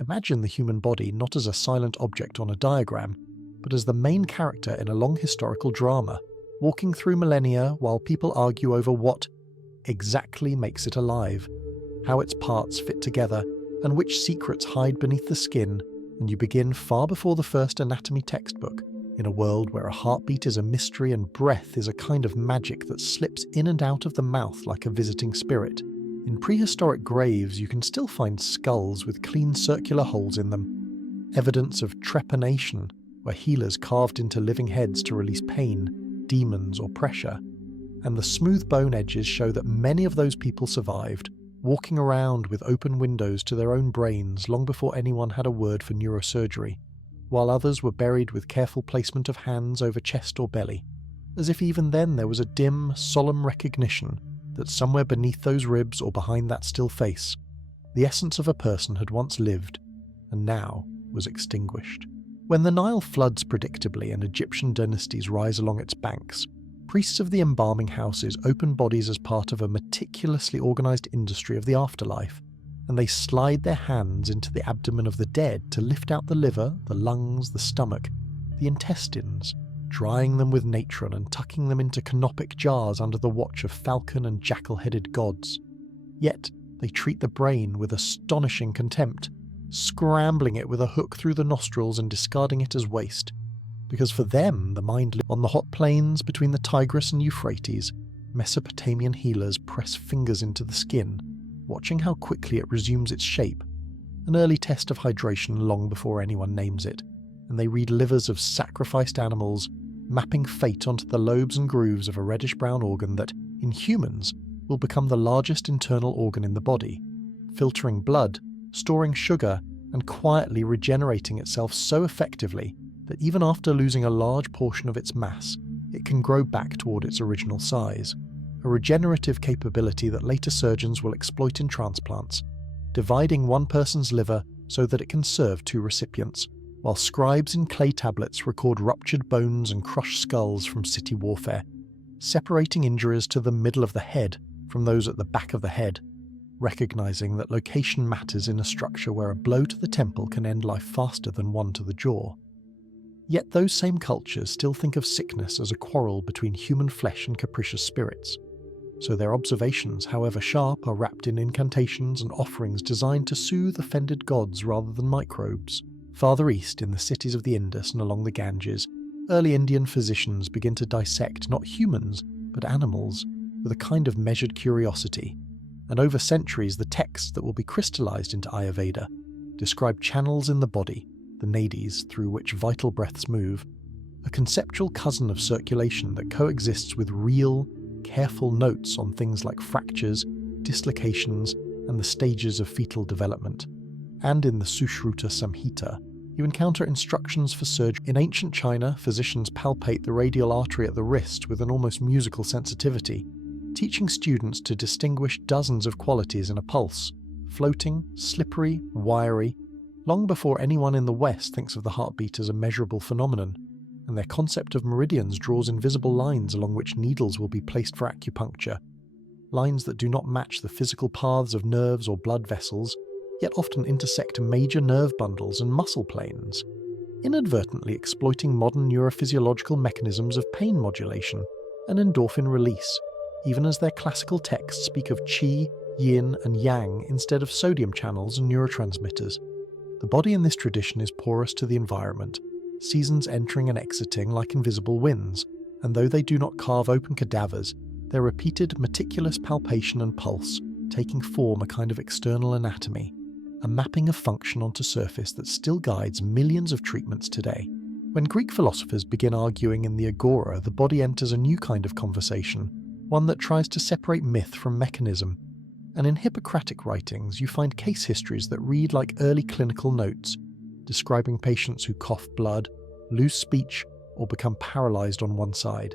Imagine the human body not as a silent object on a diagram, but as the main character in a long historical drama, walking through millennia while people argue over what exactly makes it alive, how its parts fit together, and which secrets hide beneath the skin, and you begin far before the first anatomy textbook, in a world where a heartbeat is a mystery and breath is a kind of magic that slips in and out of the mouth like a visiting spirit. In prehistoric graves, you can still find skulls with clean circular holes in them, evidence of trepanation, where healers carved into living heads to release pain, demons, or pressure. And the smooth bone edges show that many of those people survived, walking around with open windows to their own brains long before anyone had a word for neurosurgery, while others were buried with careful placement of hands over chest or belly, as if even then there was a dim, solemn recognition that somewhere beneath those ribs or behind that still face, the essence of a person had once lived and now was extinguished. When the Nile floods predictably and Egyptian dynasties rise along its banks, priests of the embalming houses open bodies as part of a meticulously organized industry of the afterlife, and they slide their hands into the abdomen of the dead to lift out the liver, the lungs, the stomach, the intestines, drying them with natron and tucking them into canopic jars under the watch of falcon and jackal-headed gods. Yet they treat the brain with astonishing contempt, scrambling it with a hook through the nostrils and discarding it as waste, because for them the mind lives on the hot plains between the Tigris and Euphrates. Mesopotamian healers press fingers into the skin, watching how quickly it resumes its shape, an early test of hydration long before anyone names it, and they read livers of sacrificed animals, mapping fate onto the lobes and grooves of a reddish-brown organ that, in humans, will become the largest internal organ in the body, filtering blood, storing sugar, and quietly regenerating itself so effectively that even after losing a large portion of its mass, it can grow back toward its original size, a regenerative capability that later surgeons will exploit in transplants, dividing one person's liver so that it can serve two recipients, while scribes in clay tablets record ruptured bones and crushed skulls from city warfare, separating injuries to the middle of the head from those at the back of the head, recognizing that location matters in a structure where a blow to the temple can end life faster than one to the jaw. Yet those same cultures still think of sickness as a quarrel between human flesh and capricious spirits, so their observations, however sharp, are wrapped in incantations and offerings designed to soothe offended gods rather than microbes. Farther east, in the cities of the Indus and along the Ganges, early Indian physicians begin to dissect not humans, but animals, with a kind of measured curiosity, and over centuries the texts that will be crystallized into Ayurveda describe channels in the body, the nadis, through which vital breaths move, a conceptual cousin of circulation that coexists with real, careful notes on things like fractures, dislocations, and the stages of fetal development. And in the Sushruta Samhita, you encounter instructions for surgery. In ancient China, physicians palpate the radial artery at the wrist with an almost musical sensitivity, teaching students to distinguish dozens of qualities in a pulse, floating, slippery, wiry, long before anyone in the West thinks of the heartbeat as a measurable phenomenon, and their concept of meridians draws invisible lines along which needles will be placed for acupuncture, lines that do not match the physical paths of nerves or blood vessels, yet often intersect major nerve bundles and muscle planes, inadvertently exploiting modern neurophysiological mechanisms of pain modulation and endorphin release, even as their classical texts speak of qi, yin, and yang instead of sodium channels and neurotransmitters. The body in this tradition is porous to the environment, seasons entering and exiting like invisible winds, and though they do not carve open cadavers, their repeated meticulous palpation and pulse taking form a kind of external anatomy, a mapping of function onto surface that still guides millions of treatments today. When Greek philosophers begin arguing in the agora, the body enters a new kind of conversation, one that tries to separate myth from mechanism. And in Hippocratic writings, you find case histories that read like early clinical notes, describing patients who cough blood, lose speech, or become paralyzed on one side,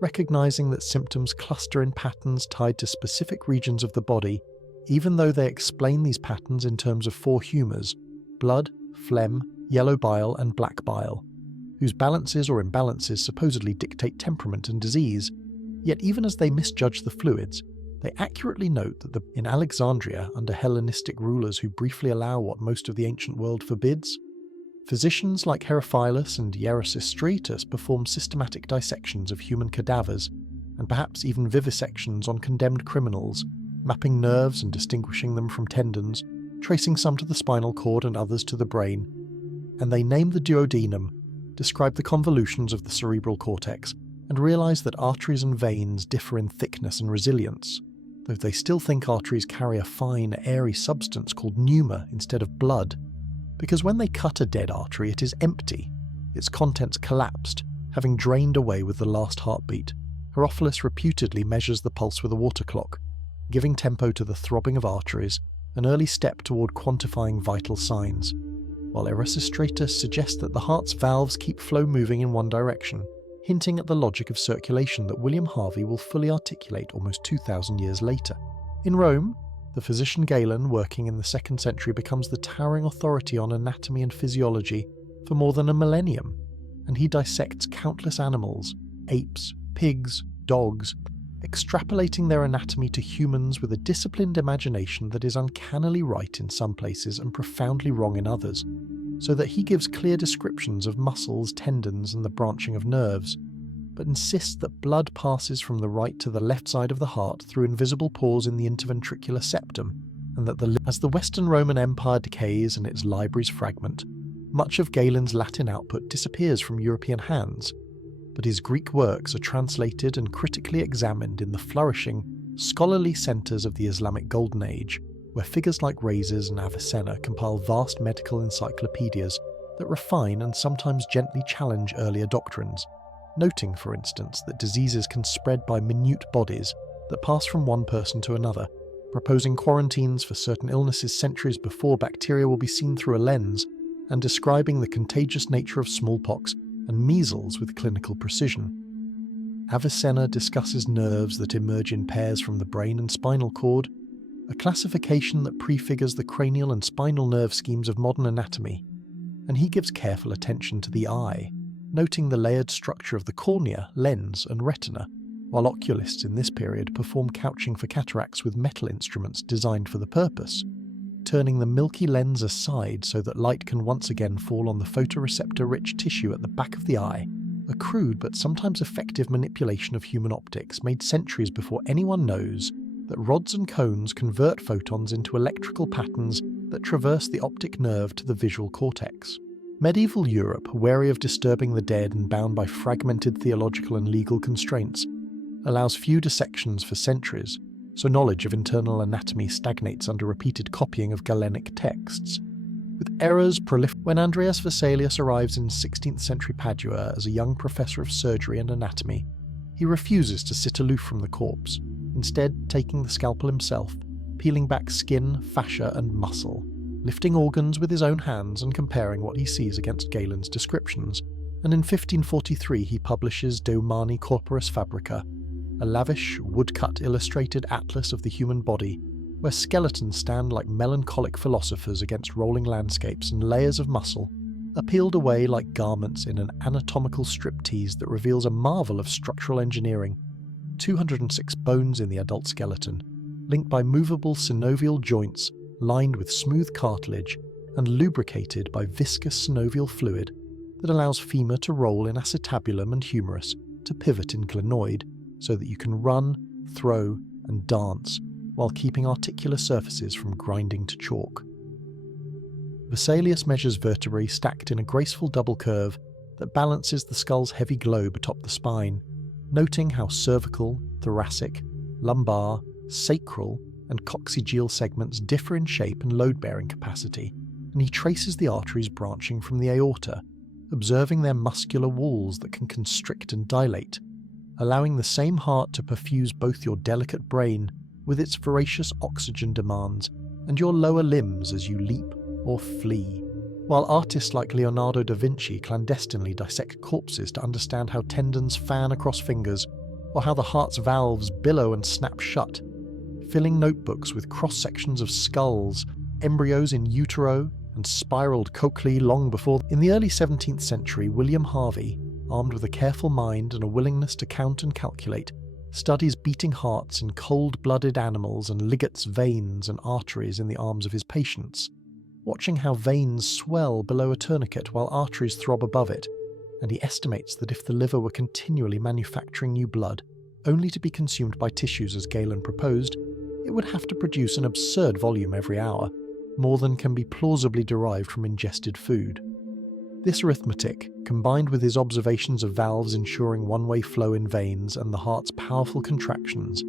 recognizing that symptoms cluster in patterns tied to specific regions of the body, even though they explain these patterns in terms of four humours: blood, phlegm, yellow bile, and black bile, whose balances or imbalances supposedly dictate temperament and disease. Yet even as they misjudge the fluids, They accurately note that in Alexandria, under Hellenistic rulers who briefly allow what most of the ancient world forbids, physicians like Herophilus and Erasistratus perform systematic dissections of human cadavers, and perhaps even vivisections on condemned criminals, mapping nerves and distinguishing them from tendons, tracing some to the spinal cord and others to the brain. And they name the duodenum, describe the convolutions of the cerebral cortex, and realise that arteries and veins differ in thickness and resilience, though they still think arteries carry a fine, airy substance called pneuma instead of blood, because when they cut a dead artery it is empty, its contents collapsed, having drained away with the last heartbeat. Herophilus reputedly measures the pulse with a water clock, giving tempo to the throbbing of arteries, an early step toward quantifying vital signs, while Erasistratus suggests that the heart's valves keep flow moving in one direction, hinting at the logic of circulation that William Harvey will fully articulate almost 2,000 years later. In Rome, the physician Galen, working in the 2nd century, becomes the towering authority on anatomy and physiology for more than a millennium, and he dissects countless animals, apes, pigs, dogs, extrapolating their anatomy to humans with a disciplined imagination that is uncannily right in some places and profoundly wrong in others, so that he gives clear descriptions of muscles, tendons, and the branching of nerves, but insists that blood passes from the right to the left side of the heart through invisible pores in the interventricular septum, and that as the Western Roman Empire decays and its libraries fragment, much of Galen's Latin output disappears from European hands, but his Greek works are translated and critically examined in the flourishing, scholarly centres of the Islamic Golden Age, where figures like Rhazes and Avicenna compile vast medical encyclopedias that refine and sometimes gently challenge earlier doctrines, noting, for instance, that diseases can spread by minute bodies that pass from one person to another, proposing quarantines for certain illnesses centuries before bacteria will be seen through a lens, and describing the contagious nature of smallpox and measles with clinical precision. Avicenna discusses nerves that emerge in pairs from the brain and spinal cord, a classification that prefigures the cranial and spinal nerve schemes of modern anatomy, and he gives careful attention to the eye, noting the layered structure of the cornea, lens, and retina, while oculists in this period perform couching for cataracts with metal instruments designed for the purpose, turning the milky lens aside so that light can once again fall on the photoreceptor-rich tissue at the back of the eye, a crude but sometimes effective manipulation of human optics made centuries before anyone knows that rods and cones convert photons into electrical patterns that traverse the optic nerve to the visual cortex. Medieval Europe, wary of disturbing the dead and bound by fragmented theological and legal constraints, allows few dissections for centuries, so knowledge of internal anatomy stagnates under repeated copying of Galenic texts. With errors prolific, when Andreas Vesalius arrives in 16th century Padua as a young professor of surgery and anatomy, he refuses to sit aloof from the corpse, instead taking the scalpel himself, peeling back skin, fascia and muscle, lifting organs with his own hands and comparing what he sees against Galen's descriptions, and in 1543 he publishes De Humani Corporis Fabrica, a lavish, woodcut illustrated atlas of the human body, where skeletons stand like melancholic philosophers against rolling landscapes and layers of muscle, are peeled away like garments in an anatomical striptease that reveals a marvel of structural engineering. 206 bones in the adult skeleton, linked by movable synovial joints lined with smooth cartilage and lubricated by viscous synovial fluid that allows femur to roll in acetabulum and humerus to pivot in glenoid, so that you can run, throw, and dance while keeping articular surfaces from grinding to chalk. Vesalius measures vertebrae stacked in a graceful double curve that balances the skull's heavy globe atop the spine, noting how cervical, thoracic, lumbar, sacral, and coccygeal segments differ in shape and load-bearing capacity, and he traces the arteries branching from the aorta, observing their muscular walls that can constrict and dilate, allowing the same heart to perfuse both your delicate brain with its voracious oxygen demands and your lower limbs as you leap or flee. While artists like Leonardo da Vinci clandestinely dissect corpses to understand how tendons fan across fingers, or how the heart's valves billow and snap shut, filling notebooks with cross-sections of skulls, embryos in utero, and spiraled cochlea long before. In the early 17th century, William Harvey, armed with a careful mind and a willingness to count and calculate, studies beating hearts in cold-blooded animals and ligates veins and arteries in the arms of his patients, watching how veins swell below a tourniquet while arteries throb above it, and he estimates that if the liver were continually manufacturing new blood, only to be consumed by tissues as Galen proposed, it would have to produce an absurd volume every hour, more than can be plausibly derived from ingested food. This arithmetic, combined with his observations of valves ensuring one-way flow in veins and the heart's powerful contractions,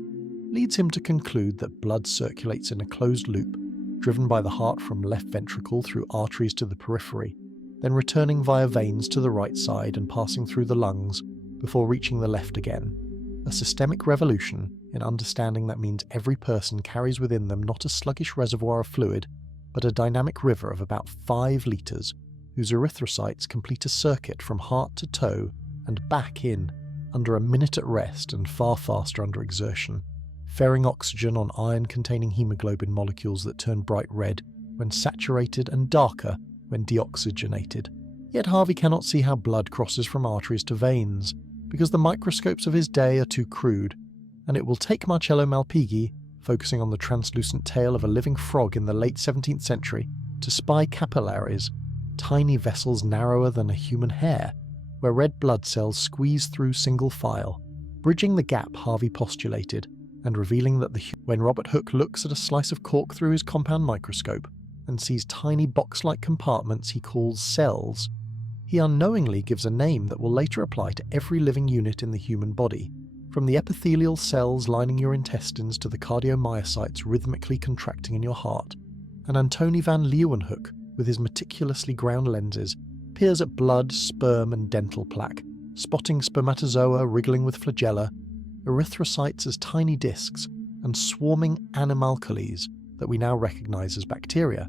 leads him to conclude that blood circulates in a closed loop, driven by the heart from left ventricle through arteries to the periphery, then returning via veins to the right side and passing through the lungs before reaching the left again. A systemic revolution in understanding that means every person carries within them not a sluggish reservoir of fluid, but a dynamic river of about 5 litres, whose erythrocytes complete a circuit from heart to toe and back in under a minute at rest and far faster under exertion, ferring oxygen on iron-containing hemoglobin molecules that turn bright red when saturated and darker when deoxygenated. Yet Harvey cannot see how blood crosses from arteries to veins, because the microscopes of his day are too crude, and it will take Marcello Malpighi, focusing on the translucent tail of a living frog in the late 17th century, to spy capillaries, tiny vessels narrower than a human hair, where red blood cells squeeze through single file, bridging the gap Harvey postulated, and revealing that when Robert Hooke looks at a slice of cork through his compound microscope and sees tiny box-like compartments he calls cells, he unknowingly gives a name that will later apply to every living unit in the human body, from the epithelial cells lining your intestines to the cardiomyocytes rhythmically contracting in your heart. And Antony van Leeuwenhoek, with his meticulously ground lenses, peers at blood, sperm and dental plaque, spotting spermatozoa wriggling with flagella, erythrocytes as tiny discs, and swarming animalcules that we now recognise as bacteria,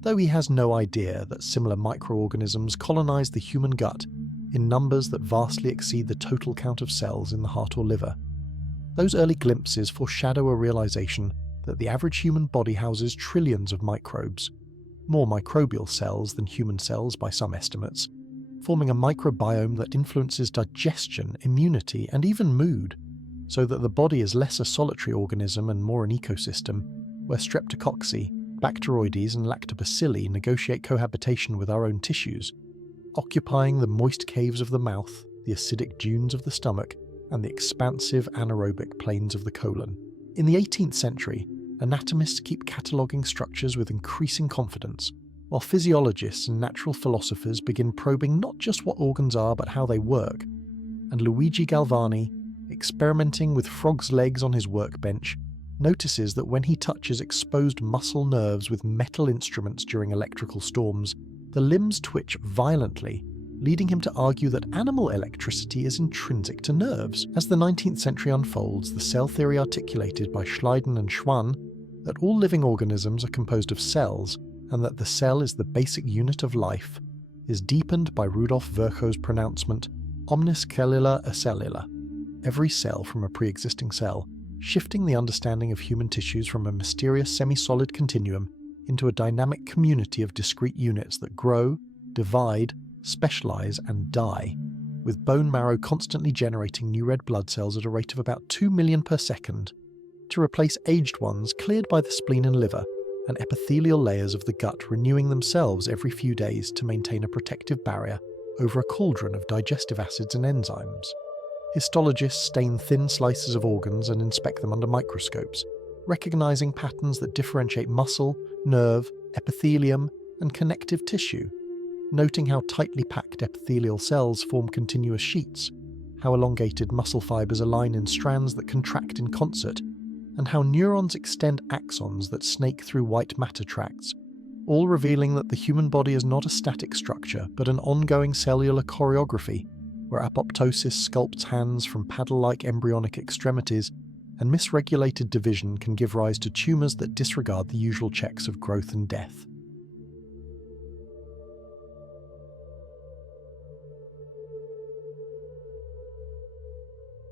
though he has no idea that similar microorganisms colonise the human gut in numbers that vastly exceed the total count of cells in the heart or liver. Those early glimpses foreshadow a realisation that the average human body houses trillions of microbes, more microbial cells than human cells by some estimates, forming a microbiome that influences digestion, immunity, and even mood, so that the body is less a solitary organism and more an ecosystem, where streptococci, Bacteroides and lactobacilli negotiate cohabitation with our own tissues, occupying the moist caves of the mouth, the acidic dunes of the stomach, and the expansive anaerobic plains of the colon. In the 18th century, anatomists keep cataloguing structures with increasing confidence, while physiologists and natural philosophers begin probing not just what organs are but how they work, and Luigi Galvani, experimenting with frogs' legs on his workbench, notices that when he touches exposed muscle nerves with metal instruments during electrical storms, the limbs twitch violently, leading him to argue that animal electricity is intrinsic to nerves. As the 19th century unfolds, the cell theory articulated by Schleiden and Schwann, that all living organisms are composed of cells, and that the cell is the basic unit of life, is deepened by Rudolf Virchow's pronouncement, omnis cellula a cellula, every cell from a pre-existing cell, shifting the understanding of human tissues from a mysterious semi-solid continuum into a dynamic community of discrete units that grow, divide, specialize, and die, with bone marrow constantly generating new red blood cells at a rate of about 2 million per second, to replace aged ones cleared by the spleen and liver, and epithelial layers of the gut renewing themselves every few days to maintain a protective barrier over a cauldron of digestive acids and enzymes. Histologists stain thin slices of organs and inspect them under microscopes, recognizing patterns that differentiate muscle, nerve, epithelium, and connective tissue, noting how tightly packed epithelial cells form continuous sheets, how elongated muscle fibers align in strands that contract in concert, and how neurons extend axons that snake through white matter tracts, all revealing that the human body is not a static structure but an ongoing cellular choreography, where apoptosis sculpts hands from paddle-like embryonic extremities, and misregulated division can give rise to tumours that disregard the usual checks of growth and death.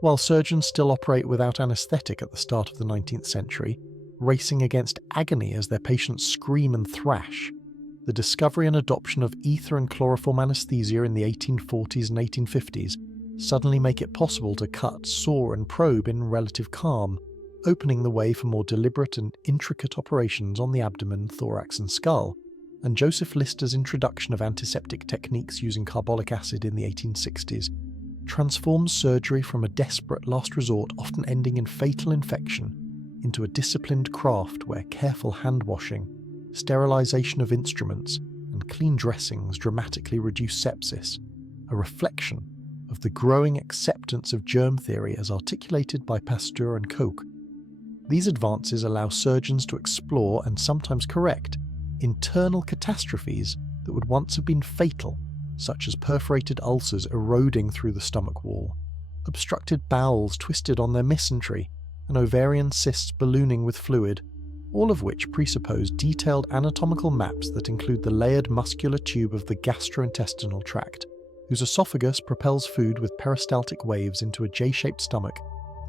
While surgeons still operate without anaesthetic at the start of the 19th century, racing against agony as their patients scream and thrash, the discovery and adoption of ether and chloroform anaesthesia in the 1840s and 1850s suddenly make it possible to cut, saw and probe in relative calm, opening the way for more deliberate and intricate operations on the abdomen, thorax and skull, and Joseph Lister's introduction of antiseptic techniques using carbolic acid in the 1860s transforms surgery from a desperate last resort often ending in fatal infection into a disciplined craft where careful hand-washing, sterilisation of instruments and clean dressings dramatically reduce sepsis, a reflection of the growing acceptance of germ theory as articulated by Pasteur and Koch. These advances allow surgeons to explore and sometimes correct internal catastrophes that would once have been fatal, such as perforated ulcers eroding through the stomach wall, obstructed bowels twisted on their mesentery, and ovarian cysts ballooning with fluid, all of which presuppose detailed anatomical maps that include the layered muscular tube of the gastrointestinal tract, whose esophagus propels food with peristaltic waves into a J-shaped stomach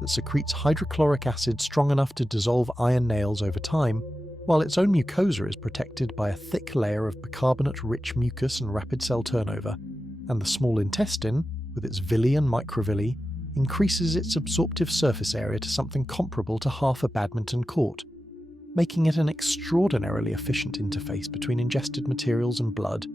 that secretes hydrochloric acid strong enough to dissolve iron nails over time, while its own mucosa is protected by a thick layer of bicarbonate-rich mucus and rapid cell turnover, and the small intestine, with its villi and microvilli, increases its absorptive surface area to something comparable to half a badminton court, making it an extraordinarily efficient interface between ingested materials and blood.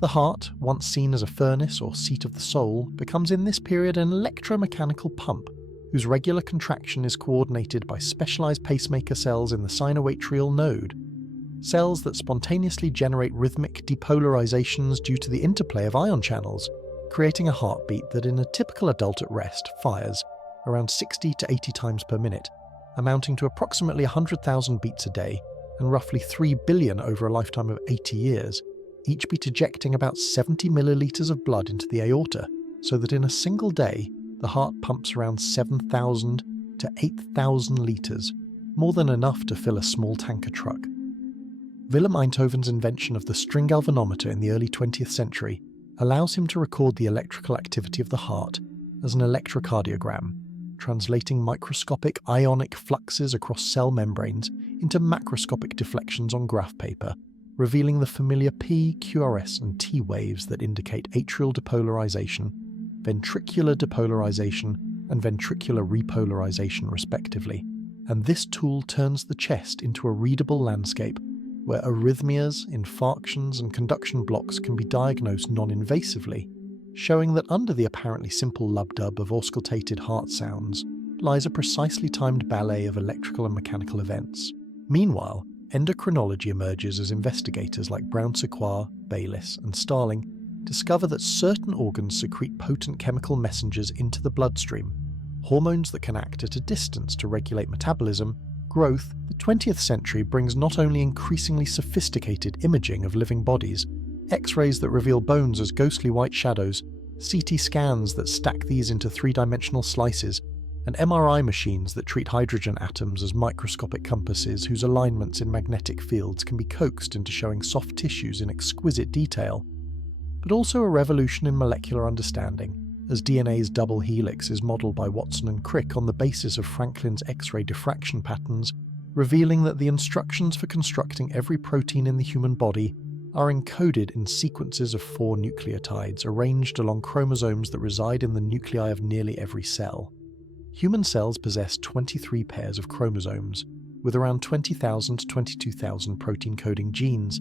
The heart, once seen as a furnace or seat of the soul, becomes in this period an electromechanical pump, whose regular contraction is coordinated by specialized pacemaker cells in the sinoatrial node, cells that spontaneously generate rhythmic depolarizations due to the interplay of ion channels, creating a heartbeat that in a typical adult at rest fires around 60 to 80 times per minute, amounting to approximately 100,000 beats a day and roughly 3 billion over a lifetime of 80 years, each beat ejecting about 70 millilitres of blood into the aorta, so that in a single day, the heart pumps around 7,000 to 8,000 litres, more than enough to fill a small tanker truck. Willem Einthoven's invention of the string galvanometer in the early 20th century allows him to record the electrical activity of the heart as an electrocardiogram, translating microscopic ionic fluxes across cell membranes into macroscopic deflections on graph paper, revealing the familiar P, QRS and T waves that indicate atrial depolarization, ventricular depolarization, and ventricular repolarization respectively. And this tool turns the chest into a readable landscape where arrhythmias, infarctions and conduction blocks can be diagnosed non-invasively, showing that under the apparently simple lub-dub of auscultated heart sounds lies a precisely timed ballet of electrical and mechanical events. Meanwhile, endocrinology emerges as investigators like Brown-Sequard, Bayliss, and Starling discover that certain organs secrete potent chemical messengers into the bloodstream, hormones that can act at a distance to regulate metabolism, growth. The 20th century brings not only increasingly sophisticated imaging of living bodies, X-rays that reveal bones as ghostly white shadows, CT scans that stack these into three-dimensional slices, and MRI machines that treat hydrogen atoms as microscopic compasses whose alignments in magnetic fields can be coaxed into showing soft tissues in exquisite detail. But also a revolution in molecular understanding, as DNA's double helix is modelled by Watson and Crick on the basis of Franklin's X-ray diffraction patterns, revealing that the instructions for constructing every protein in the human body are encoded in sequences of 4 nucleotides arranged along chromosomes that reside in the nuclei of nearly every cell. Human cells possess 23 pairs of chromosomes, with around 20,000 to 22,000 protein-coding genes,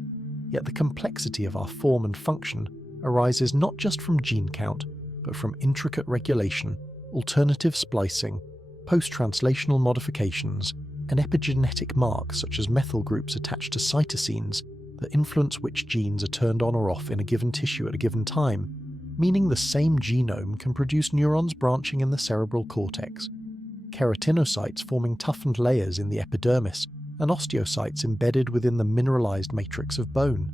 yet the complexity of our form and function arises not just from gene count, but from intricate regulation, alternative splicing, post-translational modifications, and epigenetic marks such as methyl groups attached to cytosines that influence which genes are turned on or off in a given tissue at a given time, meaning the same genome can produce neurons branching in the cerebral cortex, keratinocytes forming toughened layers in the epidermis, and osteocytes embedded within the mineralized matrix of bone,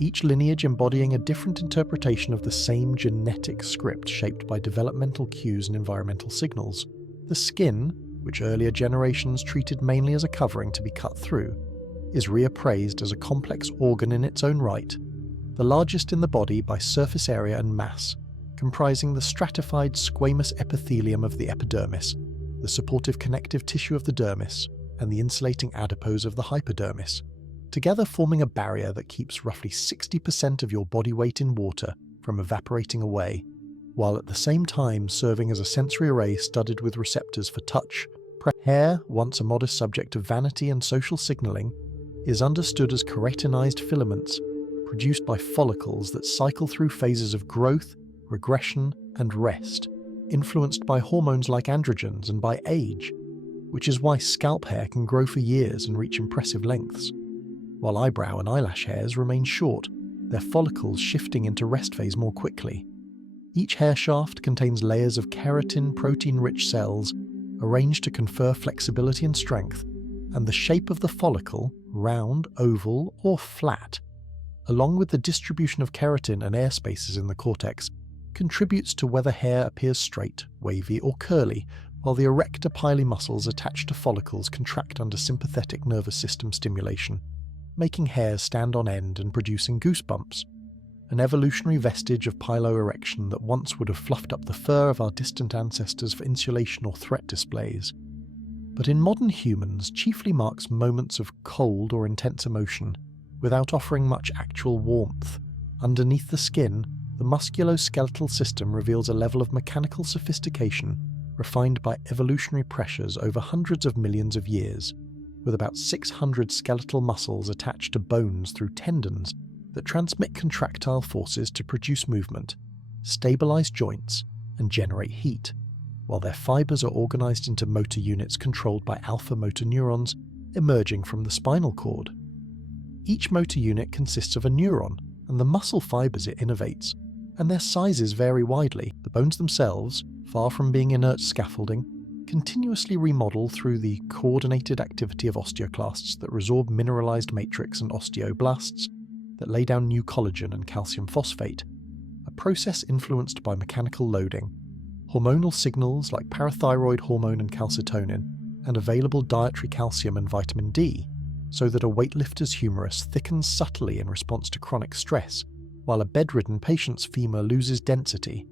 each lineage embodying a different interpretation of the same genetic script shaped by developmental cues and environmental signals. The skin, which earlier generations treated mainly as a covering to be cut through, is reappraised as a complex organ in its own right, the largest in the body by surface area and mass, comprising the stratified squamous epithelium of the epidermis, the supportive connective tissue of the dermis, and the insulating adipose of the hypodermis, together forming a barrier that keeps roughly 60% of your body weight in water from evaporating away, while at the same time serving as a sensory array studded with receptors for touch. Hair, once a modest subject of vanity and social signaling, is understood as keratinized filaments produced by follicles that cycle through phases of growth, regression, and rest, influenced by hormones like androgens and by age, which is why scalp hair can grow for years and reach impressive lengths, while eyebrow and eyelash hairs remain short, their follicles shifting into rest phase more quickly. Each hair shaft contains layers of keratin protein-rich cells arranged to confer flexibility and strength, and the shape of the follicle, round, oval, or flat, along with the distribution of keratin and air spaces in the cortex, contributes to whether hair appears straight, wavy, or curly, while the erector pili muscles attached to follicles contract under sympathetic nervous system stimulation, making hair stand on end and producing goosebumps, an evolutionary vestige of piloerection that once would have fluffed up the fur of our distant ancestors for insulation or threat displays, but in modern humans chiefly marks moments of cold or intense emotion, without offering much actual warmth. Underneath the skin, the musculoskeletal system reveals a level of mechanical sophistication refined by evolutionary pressures over hundreds of millions of years, with about 600 skeletal muscles attached to bones through tendons that transmit contractile forces to produce movement, stabilize joints, and generate heat, while their fibers are organized into motor units controlled by alpha motor neurons emerging from the spinal cord. Each motor unit consists of a neuron and the muscle fibers it innervates, and their sizes vary widely. The bones themselves, far from being inert scaffolding, continuously remodel through the coordinated activity of osteoclasts that resorb mineralized matrix and osteoblasts that lay down new collagen and calcium phosphate, a process influenced by mechanical loading, hormonal signals like parathyroid hormone and calcitonin, and available dietary calcium and vitamin D, so that a weightlifter's humerus thickens subtly in response to chronic stress, while a bedridden patient's femur loses density,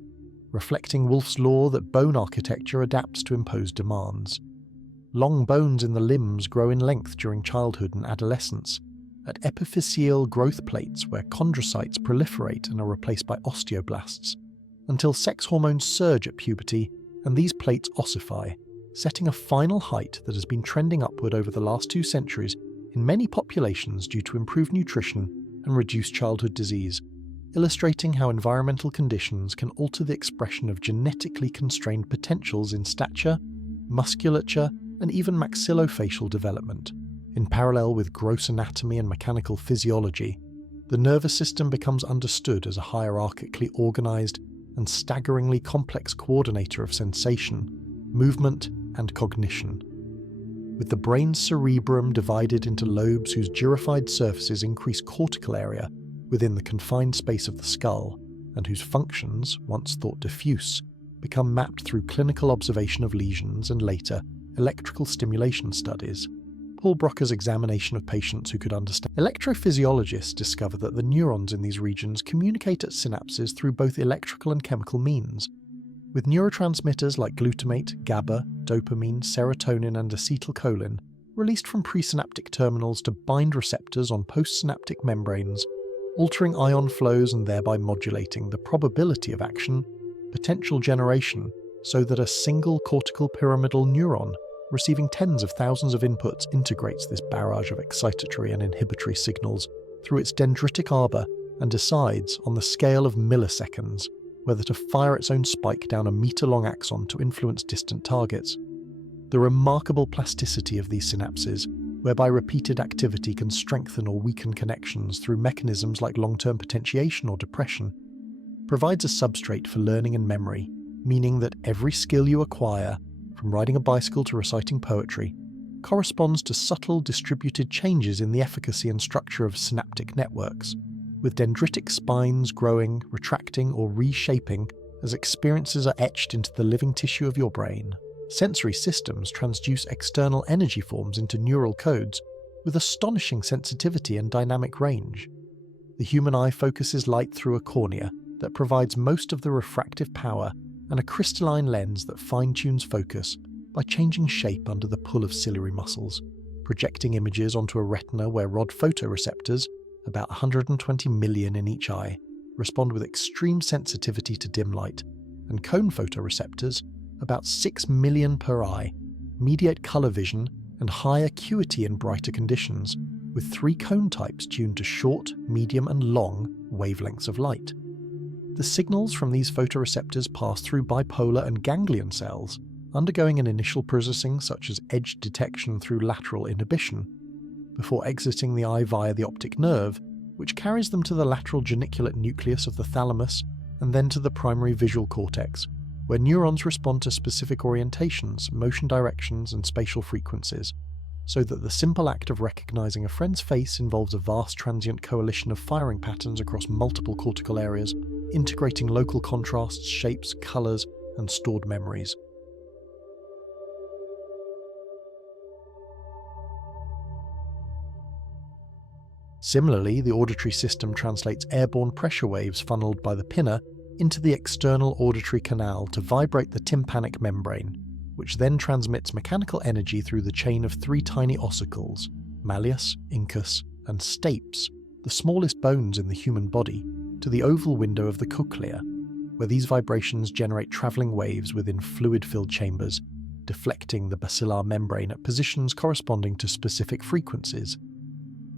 reflecting Wolff's law that bone architecture adapts to imposed demands. Long bones in the limbs grow in length during childhood and adolescence, at epiphyseal growth plates where chondrocytes proliferate and are replaced by osteoblasts, until sex hormones surge at puberty and these plates ossify, setting a final height that has been trending upward over the last 2 centuries in many populations due to improved nutrition and reduced childhood disease, illustrating how environmental conditions can alter the expression of genetically constrained potentials in stature, musculature, and even maxillofacial development. In parallel with gross anatomy and mechanical physiology, the nervous system becomes understood as a hierarchically organized and staggeringly complex coordinator of sensation, movement, and cognition. With the brain's cerebrum divided into lobes whose gyrified surfaces increase cortical area within the confined space of the skull, and whose functions, once thought diffuse, become mapped through clinical observation of lesions and later electrical stimulation studies. Paul Brocker's examination of patients who could understand. Electrophysiologists discover that the neurons in these regions communicate at synapses through both electrical and chemical means, with neurotransmitters like glutamate, GABA, dopamine, serotonin, and acetylcholine released from presynaptic terminals to bind receptors on postsynaptic membranes, altering ion flows and thereby modulating the probability of action, potential generation, so that a single cortical pyramidal neuron receiving tens of thousands of inputs integrates this barrage of excitatory and inhibitory signals through its dendritic arbor and decides, on the scale of milliseconds, whether to fire its own spike down a meter-long axon to influence distant targets. The remarkable plasticity of these synapses, whereby repeated activity can strengthen or weaken connections through mechanisms like long-term potentiation or depression, provides a substrate for learning and memory, meaning that every skill you acquire, from riding a bicycle to reciting poetry, corresponds to subtle distributed changes in the efficacy and structure of synaptic networks, with dendritic spines growing, retracting, or reshaping as experiences are etched into the living tissue of your brain. Sensory systems transduce external energy forms into neural codes with astonishing sensitivity and dynamic range. The human eye focuses light through a cornea that provides most of the refractive power and a crystalline lens that fine-tunes focus, by changing shape under the pull of ciliary muscles, projecting images onto a retina where rod photoreceptors, about 120 million in each eye, respond with extreme sensitivity to dim light, and cone photoreceptors, about 6 million per eye, mediate colour vision and high acuity in brighter conditions, with 3 cone types tuned to short, medium and long wavelengths of light. The signals from these photoreceptors pass through bipolar and ganglion cells, undergoing an initial processing such as edge detection through lateral inhibition, before exiting the eye via the optic nerve, which carries them to the lateral geniculate nucleus of the thalamus and then to the primary visual cortex, where neurons respond to specific orientations, motion directions and spatial frequencies, so that the simple act of recognizing a friend's face involves a vast transient coalition of firing patterns across multiple cortical areas, integrating local contrasts, shapes, colors, and stored memories. Similarly, the auditory system translates airborne pressure waves funneled by the pinna into the external auditory canal to vibrate the tympanic membrane, which then transmits mechanical energy through the chain of 3 tiny ossicles, malleus, incus, and stapes, the smallest bones in the human body, to the oval window of the cochlea, where these vibrations generate travelling waves within fluid-filled chambers, deflecting the basilar membrane at positions corresponding to specific frequencies.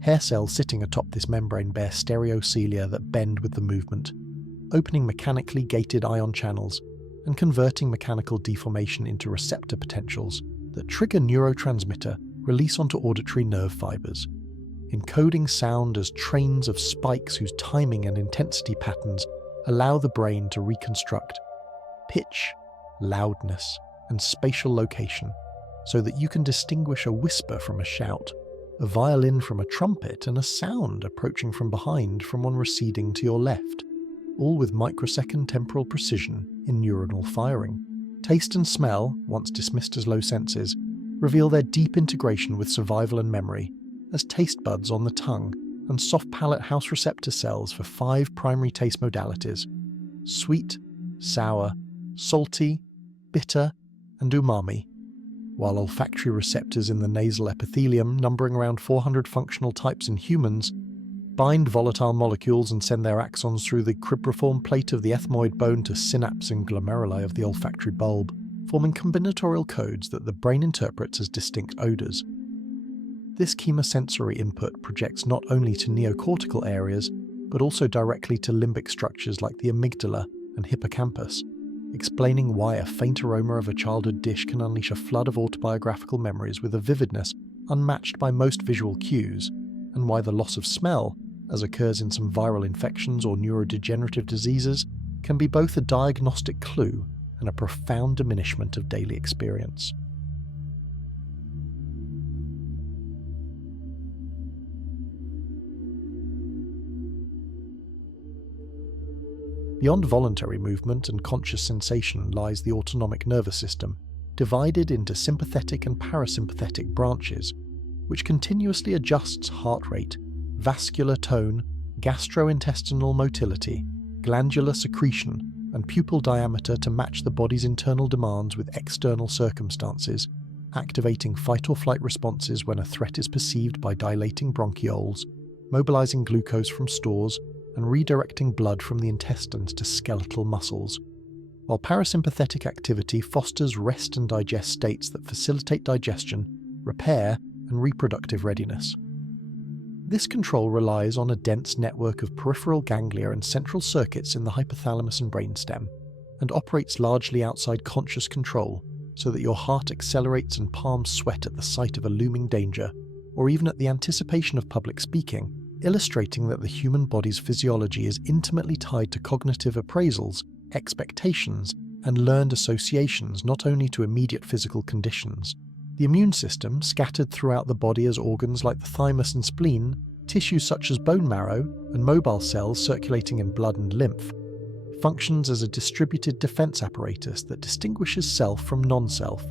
Hair cells sitting atop this membrane bear stereocilia that bend with the movement, opening mechanically gated ion channels and converting mechanical deformation into receptor potentials that trigger neurotransmitter release onto auditory nerve fibers, encoding sound as trains of spikes whose timing and intensity patterns allow the brain to reconstruct pitch, loudness, and spatial location so that you can distinguish a whisper from a shout, a violin from a trumpet, and a sound approaching from behind from one receding to your left, all with microsecond temporal precision in neuronal firing. Taste and smell, once dismissed as low senses, reveal their deep integration with survival and memory, as taste buds on the tongue and soft palate house receptor cells for 5 primary taste modalities: sweet, sour, salty, bitter, and umami, while olfactory receptors in the nasal epithelium, numbering around 400 functional types in humans, bind volatile molecules and send their axons through the cribriform plate of the ethmoid bone to synapse and glomeruli of the olfactory bulb, forming combinatorial codes that the brain interprets as distinct odours. This chemosensory input projects not only to neocortical areas, but also directly to limbic structures like the amygdala and hippocampus, explaining why a faint aroma of a childhood dish can unleash a flood of autobiographical memories with a vividness unmatched by most visual cues, and why the loss of smell, as occurs in some viral infections or neurodegenerative diseases, can be both a diagnostic clue and a profound diminishment of daily experience. Beyond voluntary movement and conscious sensation lies the autonomic nervous system, divided into sympathetic and parasympathetic branches, which continuously adjusts heart rate, vascular tone, gastrointestinal motility, glandular secretion, and pupil diameter to match the body's internal demands with external circumstances, activating fight-or-flight responses when a threat is perceived by dilating bronchioles, mobilizing glucose from stores, and redirecting blood from the intestines to skeletal muscles, while parasympathetic activity fosters rest and digest states that facilitate digestion, repair, and reproductive readiness. This control relies on a dense network of peripheral ganglia and central circuits in the hypothalamus and brainstem, and operates largely outside conscious control, so that your heart accelerates and palms sweat at the sight of a looming danger, or even at the anticipation of public speaking, illustrating that the human body's physiology is intimately tied to cognitive appraisals, expectations, and learned associations, not only to immediate physical conditions. The immune system, scattered throughout the body as organs like the thymus and spleen, tissues such as bone marrow, and mobile cells circulating in blood and lymph, functions as a distributed defense apparatus that distinguishes self from non-self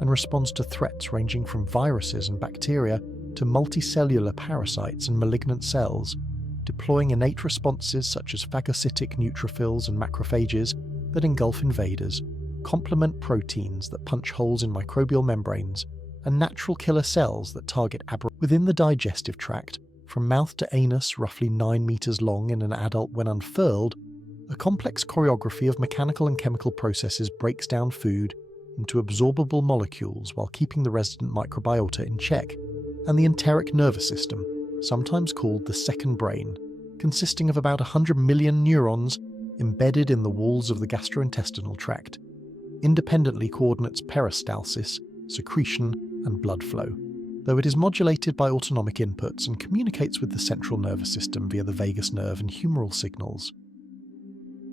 and responds to threats ranging from viruses and bacteria to multicellular parasites and malignant cells, deploying innate responses such as phagocytic neutrophils and macrophages that engulf invaders, complement proteins that punch holes in microbial membranes, and natural killer cells that target within the digestive tract, from mouth to anus roughly 9 meters long in an adult when unfurled. A complex choreography of mechanical and chemical processes breaks down food into absorbable molecules while keeping the resident microbiota in check, and the enteric nervous system, sometimes called the second brain, consisting of about 100 million neurons embedded in the walls of the gastrointestinal tract, independently coordinates peristalsis, secretion, and blood flow, though it is modulated by autonomic inputs and communicates with the central nervous system via the vagus nerve and humoral signals.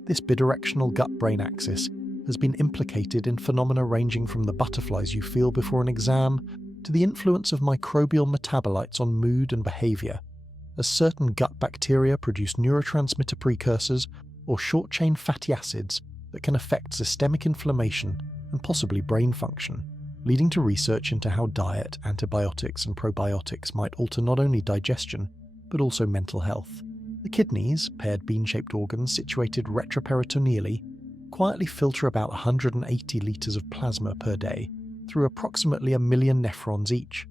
This bidirectional gut-brain axis has been implicated in phenomena ranging from the butterflies you feel before an exam to the influence of microbial metabolites on mood and behaviour, as certain gut bacteria produce neurotransmitter precursors or short-chain fatty acids that can affect systemic inflammation and possibly brain function, leading to research into how diet, antibiotics and probiotics might alter not only digestion, but also mental health. The kidneys, paired bean-shaped organs situated retroperitoneally, quietly filter about 180 litres of plasma per day through approximately 1 million nephrons each,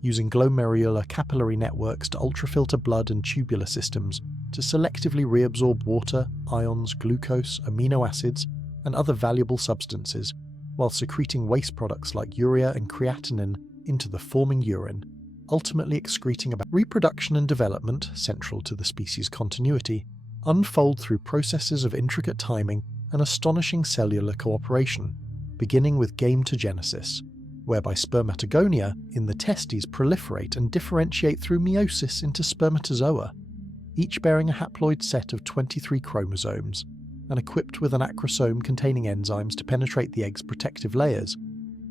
using glomerular capillary networks to ultrafilter blood and tubular systems to selectively reabsorb water, ions, glucose, amino acids, and other valuable substances, while secreting waste products like urea and creatinine into the forming urine, ultimately excreting about reproduction and development, central to the species' continuity, unfold through processes of intricate timing and astonishing cellular cooperation, beginning with gametogenesis, whereby spermatogonia in the testes proliferate and differentiate through meiosis into spermatozoa, each bearing a haploid set of 23 chromosomes, and equipped with an acrosome containing enzymes to penetrate the egg's protective layers,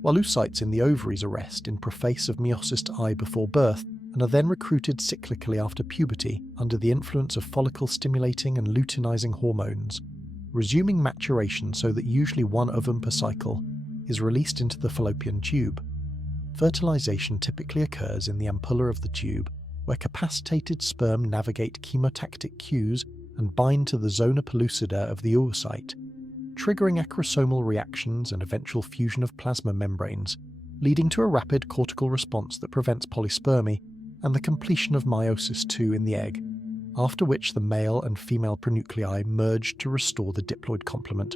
while oocytes in the ovaries arrest in preface of meiosis to eye before birth and are then recruited cyclically after puberty under the influence of follicle-stimulating and luteinizing hormones, resuming maturation so that usually one ovum per cycle is released into the fallopian tube. Fertilization typically occurs in the ampulla of the tube, where capacitated sperm navigate chemotactic cues and bind to the zona pellucida of the oocyte, triggering acrosomal reactions and eventual fusion of plasma membranes, leading to a rapid cortical response that prevents polyspermy and the completion of meiosis II in the egg, after which the male and female pronuclei merge to restore the diploid complement,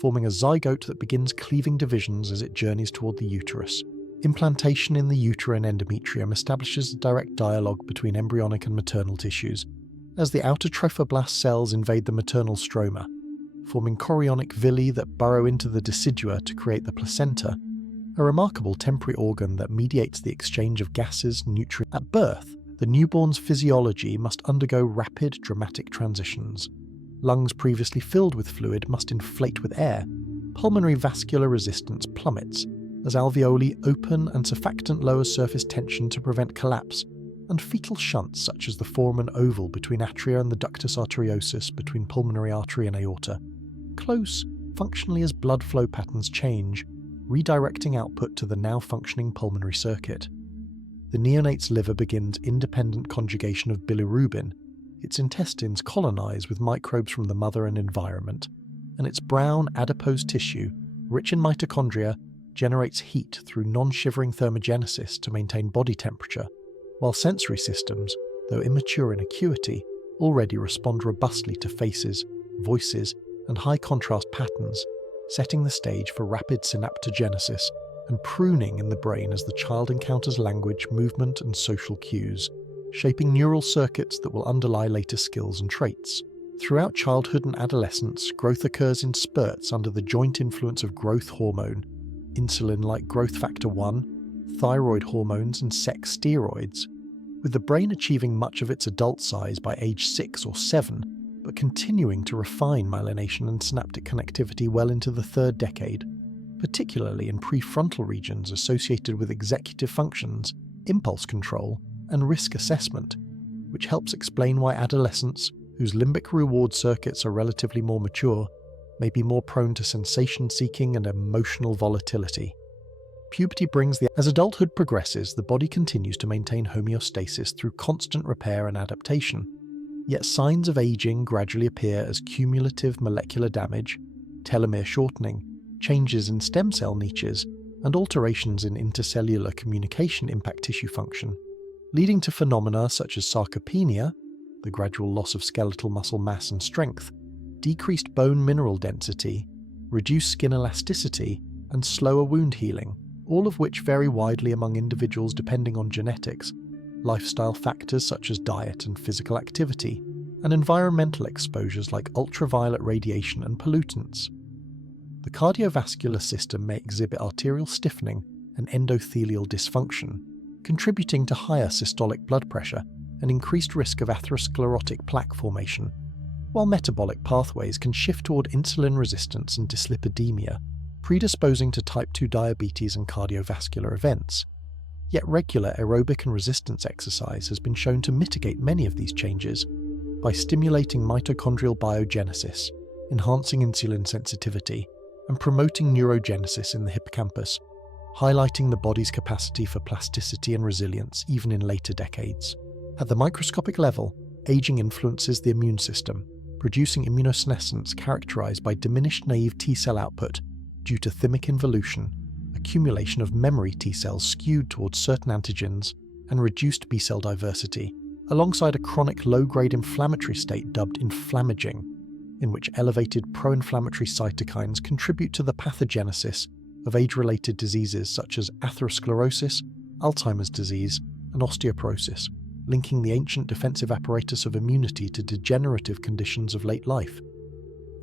forming a zygote that begins cleaving divisions as it journeys toward the uterus. Implantation in the uterine endometrium establishes a direct dialogue between embryonic and maternal tissues, as the outer trophoblast cells invade the maternal stroma, forming chorionic villi that burrow into the decidua to create the placenta, a remarkable temporary organ that mediates the exchange of gases and nutrients. At birth, the newborn's physiology must undergo rapid, dramatic transitions. Lungs previously filled with fluid must inflate with air, pulmonary vascular resistance plummets, as alveoli open and surfactant lowers surface tension to prevent collapse, and fetal shunts such as the foramen oval between atria and the ductus arteriosus between pulmonary artery and aorta, close functionally as blood flow patterns change, redirecting output to the now functioning pulmonary circuit. The neonate's liver begins independent conjugation of bilirubin, its intestines colonize with microbes from the mother and environment, and its brown adipose tissue, rich in mitochondria, generates heat through non-shivering thermogenesis to maintain body temperature, while sensory systems, though immature in acuity, already respond robustly to faces, voices, and high-contrast patterns, setting the stage for rapid synaptogenesis and pruning in the brain as the child encounters language, movement, and social cues, shaping neural circuits that will underlie later skills and traits. Throughout childhood and adolescence, growth occurs in spurts under the joint influence of growth hormone, insulin-like growth factor 1, thyroid hormones, and sex steroids, with the brain achieving much of its adult size by age 6 or 7, but continuing to refine myelination and synaptic connectivity well into the third decade, particularly in prefrontal regions associated with executive functions, impulse control, and risk assessment, which helps explain why adolescents, whose limbic reward circuits are relatively more mature, may be more prone to sensation-seeking and emotional volatility. Puberty brings as adulthood progresses, the body continues to maintain homeostasis through constant repair and adaptation, yet signs of aging gradually appear as cumulative molecular damage, telomere shortening, changes in stem cell niches, and alterations in intercellular communication impact tissue function, leading to phenomena such as sarcopenia, the gradual loss of skeletal muscle mass and strength, decreased bone mineral density, reduced skin elasticity, and slower wound healing, all of which vary widely among individuals depending on genetics, lifestyle factors such as diet and physical activity, and environmental exposures like ultraviolet radiation and pollutants. The cardiovascular system may exhibit arterial stiffening and endothelial dysfunction, contributing to higher systolic blood pressure and increased risk of atherosclerotic plaque formation, while metabolic pathways can shift toward insulin resistance and dyslipidemia, predisposing to type 2 diabetes and cardiovascular events. Yet regular aerobic and resistance exercise has been shown to mitigate many of these changes by stimulating mitochondrial biogenesis, enhancing insulin sensitivity, and promoting neurogenesis in the hippocampus, highlighting the body's capacity for plasticity and resilience even in later decades. At the microscopic level, aging influences the immune system, producing immunosenescence characterized by diminished naive T-cell output due to thymic involution, accumulation of memory T-cells skewed towards certain antigens, and reduced B-cell diversity, alongside a chronic low-grade inflammatory state dubbed inflammaging, in which elevated pro-inflammatory cytokines contribute to the pathogenesis of age-related diseases such as atherosclerosis, Alzheimer's disease, and osteoporosis, linking the ancient defensive apparatus of immunity to degenerative conditions of late life.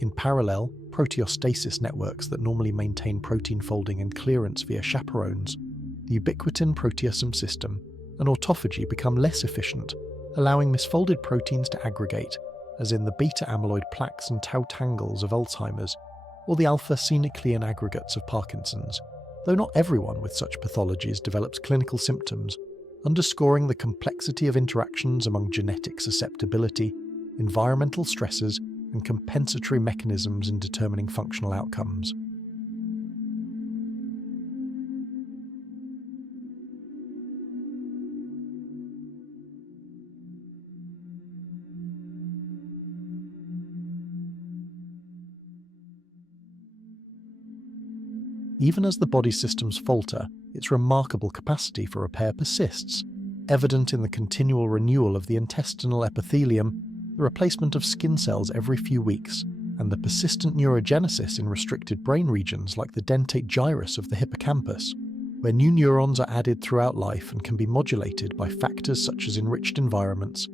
In parallel, proteostasis networks that normally maintain protein folding and clearance via chaperones, the ubiquitin proteasome system, and autophagy become less efficient, allowing misfolded proteins to aggregate, as in the beta-amyloid plaques and tau tangles of Alzheimer's, or the alpha-synuclein aggregates of Parkinson's, though not everyone with such pathologies develops clinical symptoms, underscoring the complexity of interactions among genetic susceptibility, environmental stresses, and compensatory mechanisms in determining functional outcomes. Even as the body systems falter, its remarkable capacity for repair persists, evident in the continual renewal of the intestinal epithelium, the replacement of skin cells every few weeks, and the persistent neurogenesis in restricted brain regions like the dentate gyrus of the hippocampus, where new neurons are added throughout life and can be modulated by factors such as enriched environments,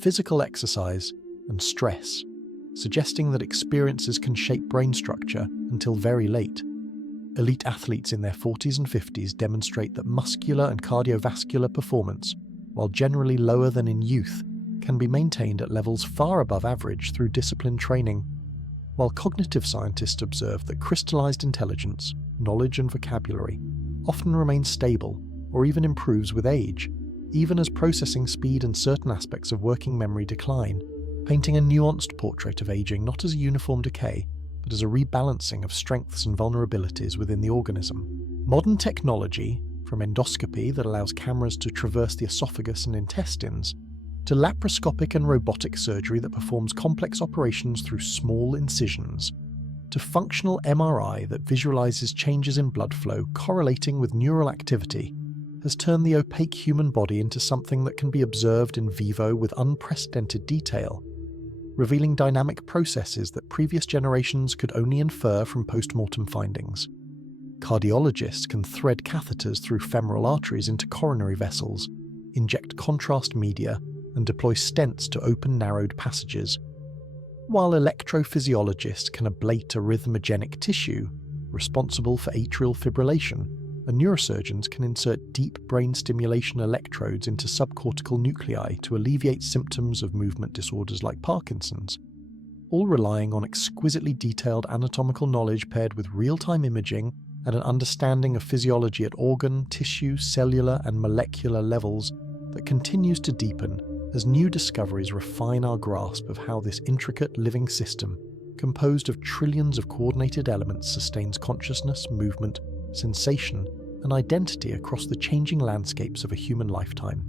physical exercise, and stress, suggesting that experiences can shape brain structure until very late. Elite athletes in their 40s and 50s demonstrate that muscular and cardiovascular performance, while generally lower than in youth, can be maintained at levels far above average through disciplined training, while cognitive scientists observe that crystallized intelligence, knowledge and vocabulary often remain stable or even improves with age, even as processing speed and certain aspects of working memory decline, painting a nuanced portrait of aging not as a uniform decay, but as a rebalancing of strengths and vulnerabilities within the organism. Modern technology, from endoscopy that allows cameras to traverse the esophagus and intestines, to laparoscopic and robotic surgery that performs complex operations through small incisions, to functional MRI that visualizes changes in blood flow correlating with neural activity, has turned the opaque human body into something that can be observed in vivo with unprecedented detail, revealing dynamic processes that previous generations could only infer from post-mortem findings. Cardiologists can thread catheters through femoral arteries into coronary vessels, inject contrast media, and deploy stents to open narrowed passages, while electrophysiologists can ablate arrhythmogenic tissue responsible for atrial fibrillation, and neurosurgeons can insert deep brain stimulation electrodes into subcortical nuclei to alleviate symptoms of movement disorders like Parkinson's, all relying on exquisitely detailed anatomical knowledge paired with real-time imaging and an understanding of physiology at organ, tissue, cellular, and molecular levels that continues to deepen as new discoveries refine our grasp of how this intricate living system, composed of trillions of coordinated elements, sustains consciousness, movement, sensation, and identity across the changing landscapes of a human lifetime.